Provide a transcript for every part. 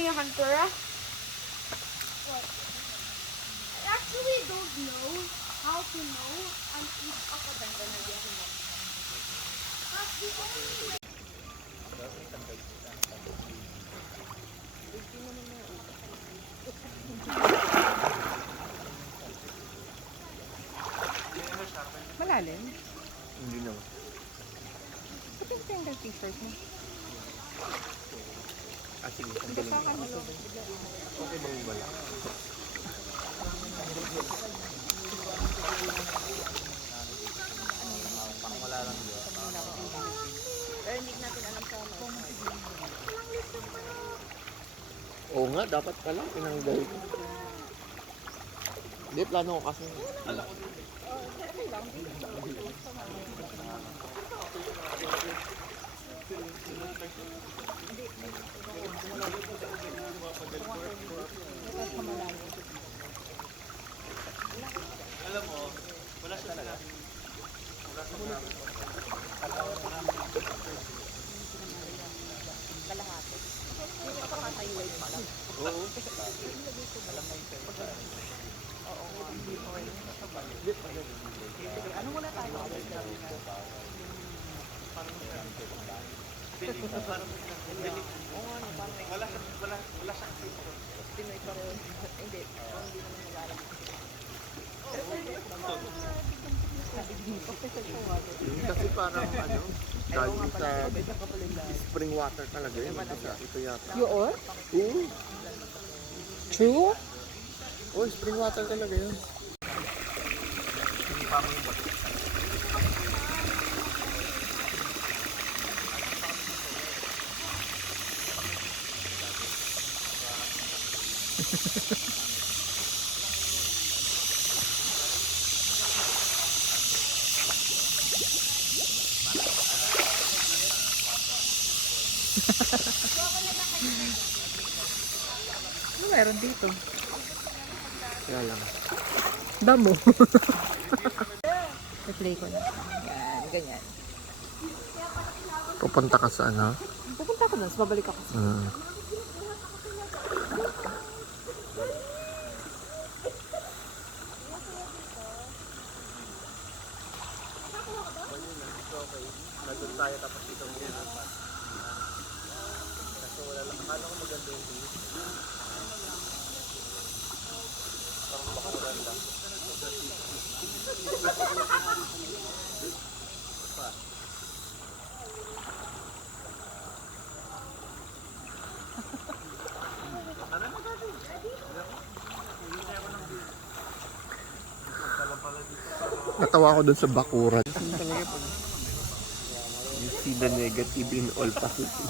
Hey, Hunter. What? I actually don't know how to know an each of a That's the only way. Malalim? Hindi naman. Ba't yung single t-shirt mo? Sige, Hindi ka kami. okay bang wala? Pang wala lang yun. Pero hindi natin alam sa ano. Oo nga, dapat pala pinanggal ko. Hindi, plano ko kasi. Alam ko. Alam mo, wala siya talaga. Wala siya talaga. Kalahati. Hindi ka makatayo pa lang. Oo. Alam mo yung pwede. Oo nga. Ano muna tayo? Wala siyang Pinoy pa rin. Hindi. Hindi naman nag-aalam. Kasi parang ano, galing sa spring water talaga yun. Ito yata. Yun? Oo. True? Oh, spring water talaga yun. Ano meron dito? Kaya lang. Damo. I-play ko na. Yan, ganyan. Pupunta ka sa ano? Pupunta ako nun, babalik ako. Nandun tayo tapos dito ngayon. Kasi wala lang. Akala ko maganda yung view. Parang baka maganda. Natawa ko dun sa bakuran. You see the negative in all positive.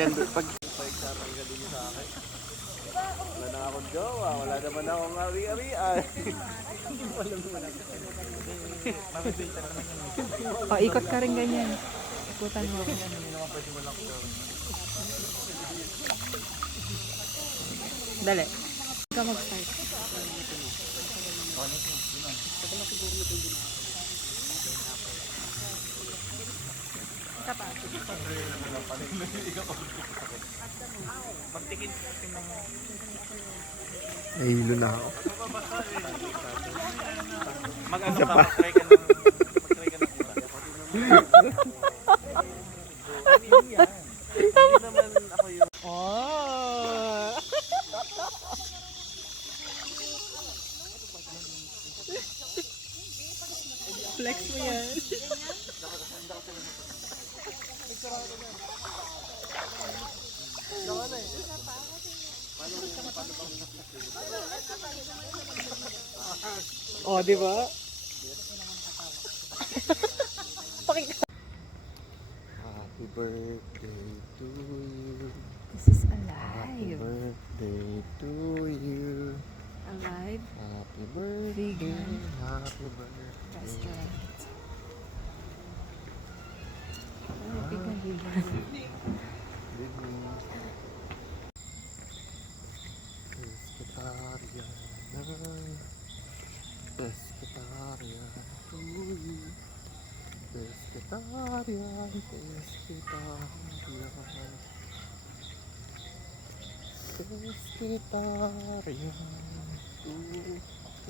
Nandun pag pagtatanggal din sa akin. Wala na akong jowa, wala naman akong ari-arian. O, ikot ka rin ganyan. Ikutan mo. Dali. Ikaw mag-start. Nahilo na ako. Mag-ano ka, mag-try ka ng iba. Hindi naman ako yung... Oh! Flex mo yan. Oh, di ba? Happy birthday to you. This is Happy alive. birthday to you. Alive Happy birthday. Vegan Happy birthday. restaurant. Oh, vegan. Pescataria. Pescataria to you. Pescataria, pescataria. Pescataria to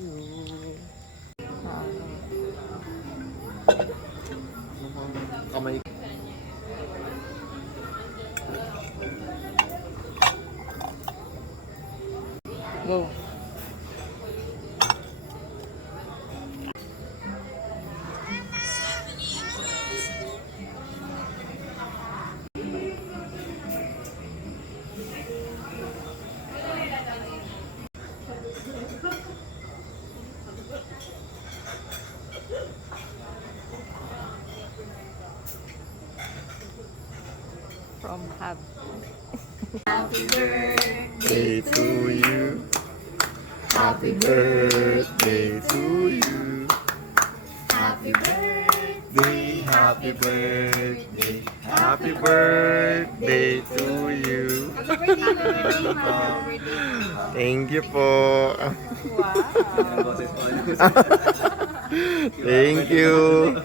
you. Kamay. Go. From Hub. Day to you. Happy birthday to you. Happy birthday, happy birthday, happy birthday to you. Thank you po. Ang boses ko. Thank you.